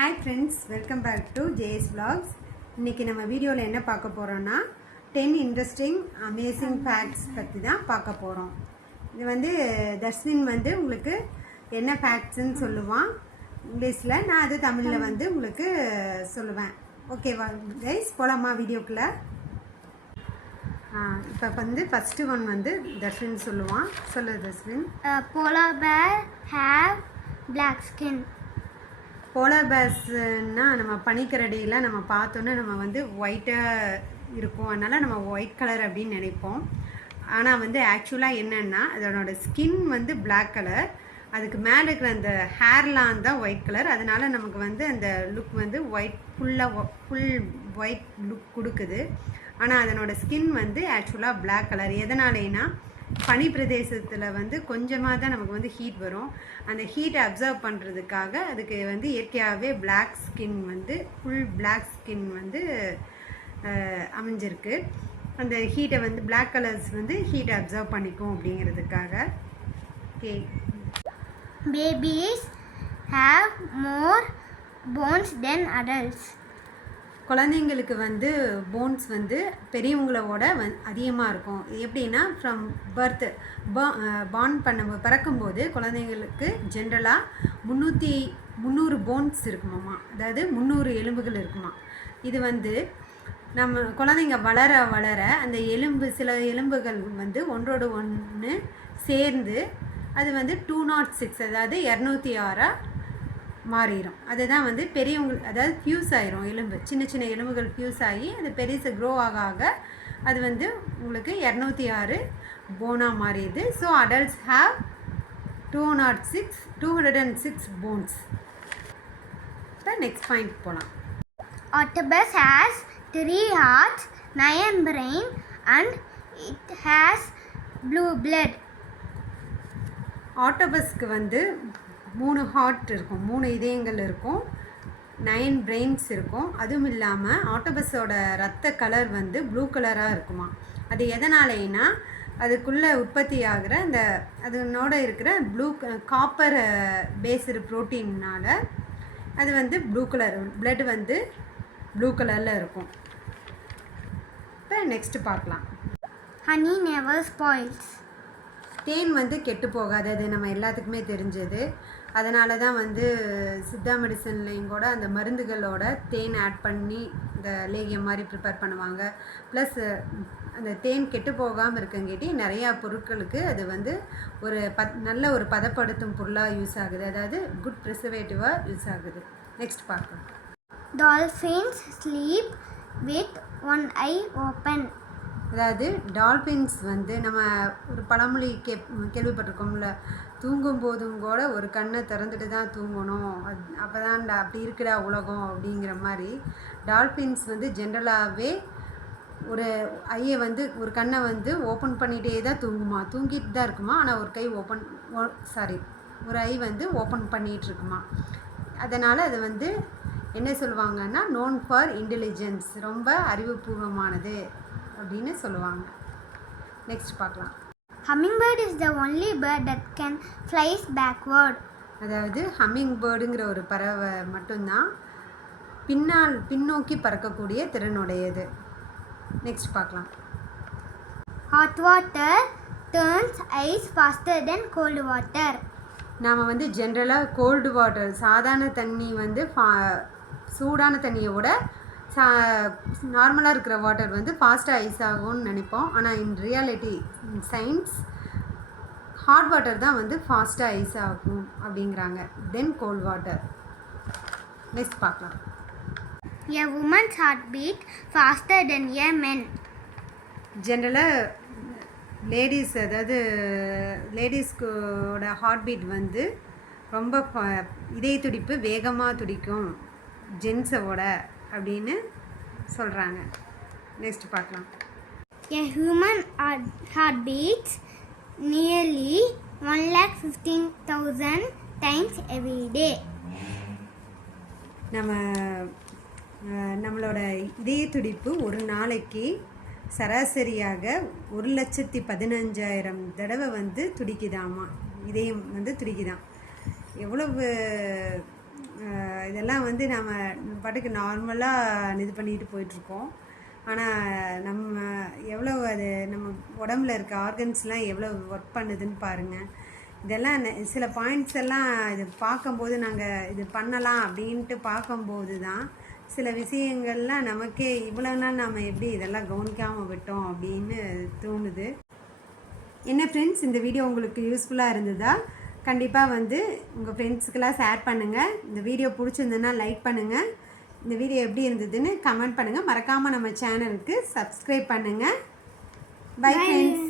Hi friends, welcome back to JS Vlogs. இன்னைக்கு நம்ம வீடியோவில் என்ன பார்க்க போகிறோன்னா 10 இன்ட்ரெஸ்டிங் அமேசிங் ஃபேக்ட்ஸ் பற்றி தான் பார்க்க போகிறோம். இது வந்து தர்ஷின் வந்து உங்களுக்கு என்ன ஃபேக்ட்ஸ்ன்னு சொல்லுவான் இங்கிலீஷில், நான் அது தமிழில் வந்து உங்களுக்கு சொல்லுவேன். ஓகேவா கைஸ், போலாமா வீடியோக்குள்ளே? இப்போ வந்து ஃபஸ்ட்டு ஒன் வந்து தர்ஷின் சொல்லுவான். சொல்லு தர்ஷின். Polar bear have black skin. Polar பேர்ஸ்னால் நம்ம பனிக்கரடியில் நம்ம பார்த்தோன்னே நம்ம வந்து ஒயிட்டாக இருக்கும், அதனால் நம்ம ஒயிட் கலர் அப்படின்னு நினைப்போம். ஆனால் வந்து ஆக்சுவலாக என்னென்னா அதனோட ஸ்கின் வந்து பிளாக் கலர், அதுக்கு மேலே இருக்கிற அந்த ஹேர்லாம் தான் ஒயிட் கலர். அதனால் நமக்கு வந்து அந்த லுக் வந்து ஃபுல் ஒயிட் லுக் கொடுக்குது. ஆனால் அதனோட ஸ்கின் வந்து ஆக்சுவலாக பிளாக் கலர். எதனாலேனா பனி பிரதேசத்தில் வந்து கொஞ்சமாக தான் நமக்கு வந்து ஹீட் வரும். அந்த ஹீட்டை அப்சர்வ் பண்ணுறதுக்காக அதுக்கு வந்து இயற்கையாகவே பிளாக் ஸ்கின் வந்து ஃபுல் பிளாக் ஸ்கின் வந்து அமைஞ்சிருக்கு. அந்த ஹீட்டை வந்து பிளாக் கலர்ஸ் வந்து ஹீட்டை அப்சர்வ் பண்ணிக்கும் அப்படிங்கிறதுக்காக. Okay, Babies have more bones than adults. குழந்தைங்களுக்கு வந்து போன்ஸ் வந்து பெரியவங்களோட அதிகமாக இருக்கும். எப்படின்னா ஃப்ரம் பர்த் பிறக்கும்போது குழந்தைங்களுக்கு ஜென்ரலாக 300 போன்ஸ் இருக்குமாம்மா, அதாவது 300 எலும்புகள் இருக்குமா. இது வந்து நம்ம குழந்தைங்க வளர வளர அந்த சில எலும்புகள் வந்து ஒன்றோடு ஒன்று சேர்ந்து அது வந்து 206, அதாவது 206 மாறிடும். அதுதான் வந்து பெரியவங்க, அதாவது ஃபியூஸ் ஆயிரும் எலும்பு, சின்ன சின்ன எலும்புகள் ஃபியூஸ் ஆகி அது பெருசு க்ரோ ஆக ஆக அது வந்து உங்களுக்கு 206 போனாக மாறிடுது. So adults have 206 bones. இப்போ நெக்ஸ்ட் பாயிண்ட் போகலாம். Octopus has 3 hearts, 9 brain and it has blue blood. ஆக்டோபஸ்க்கு வந்து 3 ஹார்ட் இருக்கும், 3 இதயங்கள் இருக்கும், 9 பிரெயின்ஸ் இருக்கும். அதுவும் இல்லாமல் ஆக்டோபஸோட ரத்த கலர் வந்து ப்ளூ கலராக இருக்குமா. அது எதனாலேனா அதுக்குள்ளே உற்பத்தி ஆகிற அந்த அதனோட இருக்கிற காப்பர் பேஸ்டு ப்ரோட்டீன்னால் அது வந்து ப்ளூ கலர், பிளட் வந்து ப்ளூ கலரில் இருக்கும். இப்போ நெக்ஸ்ட்டு பார்க்கலாம். Honey never spoils. தேன் வந்து கெட்டு போகாது, அது நம்ம எல்லாத்துக்குமே தெரிஞ்சது. அதனால தான் வந்து சித்தா மெடிசன்லேயும் கூட அந்த மருந்துகளோட தேன் ஆட் பண்ணி இந்த லேகியம் மாதிரி ப்ரிப்பேர் பண்ணுவாங்க. ப்ளஸ் அந்த தேன் கெட்டு போகாமல் இருக்கங்காட்டி நிறையா பொருட்களுக்கு அது வந்து ஒரு நல்ல ஒரு பதப்படுத்தும் பொருளாக யூஸ் ஆகுது, அதாவது குட் ப்ரிசர்வேட்டிவாக யூஸ் ஆகுது. நெக்ஸ்ட் பார்க்கலாம். Dolphins sleep with one eye open. அதாவது டால்ஃபின்ஸ் வந்து நம்ம ஒரு பழமொழி கேள்விப்பட்டிருக்கோம்ல, தூங்கும் போதும் கூட ஒரு கண்ணை திறந்துட்டு தான் தூங்கணும், அப்போ தான் அப்படி இருக்குடா உலகம் அப்படிங்கிற மாதிரி. டால்ஃபின்ஸ் வந்து ஜென்ரலாகவே ஒரு ஐயை வந்து ஒரு கண்ணை வந்து ஓப்பன் பண்ணிகிட்டே தான் தூங்கிட்டு தான் இருக்குமா. ஆனால் ஒரு ஐ வந்து ஓப்பன் பண்ணிகிட்ருக்குமா. அதனால் அது வந்து என்ன சொல்லுவாங்கன்னா நோன் ஃபார் இன்டெலிஜென்ஸ், ரொம்ப அறிவுபூர்வமானது அப்படின்னு சொல்லுவாங்க. நெக்ஸ்ட் பார்க்கலாம். Hummingbird is the only bird that can flies backward. அதாவது ஹம்மிங் பேர்டுங்கிற ஒரு பறவை மட்டும்தான் பின்னோக்கி பறக்கக்கூடிய திறனுடையது. நெக்ஸ்ட் பார்க்கலாம். Hot water turns ice faster than cold water. நாம் வந்து ஜென்ரலாக கோல்டு வாட்டர், சாதாரண தண்ணி வந்து சூடான தண்ணியை விட நார்மலாக இருக்கிற வாட்டர் வந்து ஃபாஸ்ட்டாக ஐஸ் ஆகும்னு நினைப்போம். ஆனால் in reality science hot water தான் வந்து ஃபாஸ்ட்டாக ஐஸ் ஆகும் அப்படிங்கிறாங்க, தென் கோல்ட் வாட்டர். நெக்ஸ்ட் பார்க்கலாம். A woman's heartbeat faster than a man. ஜென்ரலாக லேடிஸ், அதாவது லேடிஸ்கோட ஹார்ட்பீட் வந்து ரொம்ப இதய துடிப்பு வேகமாக துடிக்கும் ஜென்ஸோட அப்படின்னு சொல்கிறாங்க. நெக்ஸ்ட் பார்க்கலாம். A human heart beats nearly 1,15,000 times every day. நம்மளோட இதய துடிப்பு ஒரு நாளைக்கு சராசரியாக 1,15,000 தடவை வந்து துடிக்குதாமா, இதயம் வந்து துடிக்குதான். எவ்வளவு இதெல்லாம் வந்து நம்ம பாட்டுக்கு நார்மலாக இது பண்ணிட்டு போயிட்டுருக்கோம். ஆனால் நம்ம எவ்வளோ அது நம்ம உடம்புல இருக்க ஆர்கன்ஸ்லாம் எவ்வளோ ஒர்க் பண்ணுதுன்னு பாருங்கள். இதெல்லாம் சில பாயிண்ட்ஸ் எல்லாம் இது பார்க்கும்போது நாங்கள் இது பண்ணலாம் அப்படின்ட்டு பார்க்கும்போது தான் சில விஷயங்கள்லாம் நமக்கே இவ்வளோ நாள் நம்ம எப்படி இதெல்லாம் கவனிக்காமல் விட்டோம் அப்படின்னு தோணுது. என்ன ஃப்ரெண்ட்ஸ், இந்த வீடியோ உங்களுக்கு யூஸ்ஃபுல்லாக இருந்ததா? கண்டிப்பாக வந்து உங்கள் ஃப்ரெண்ட்ஸுக்கெல்லாம் ஷேர் பண்ணுங்கள். இந்த வீடியோ பிடிச்சிருந்ததுன்னா லைக் பண்ணுங்கள். இந்த வீடியோ எப்படி இருந்ததுன்னு கமெண்ட் பண்ணுங்கள். மறக்காமல் நம்ம சேனலுக்கு சப்ஸ்கிரைப் பண்ணுங்கள். Bye friends.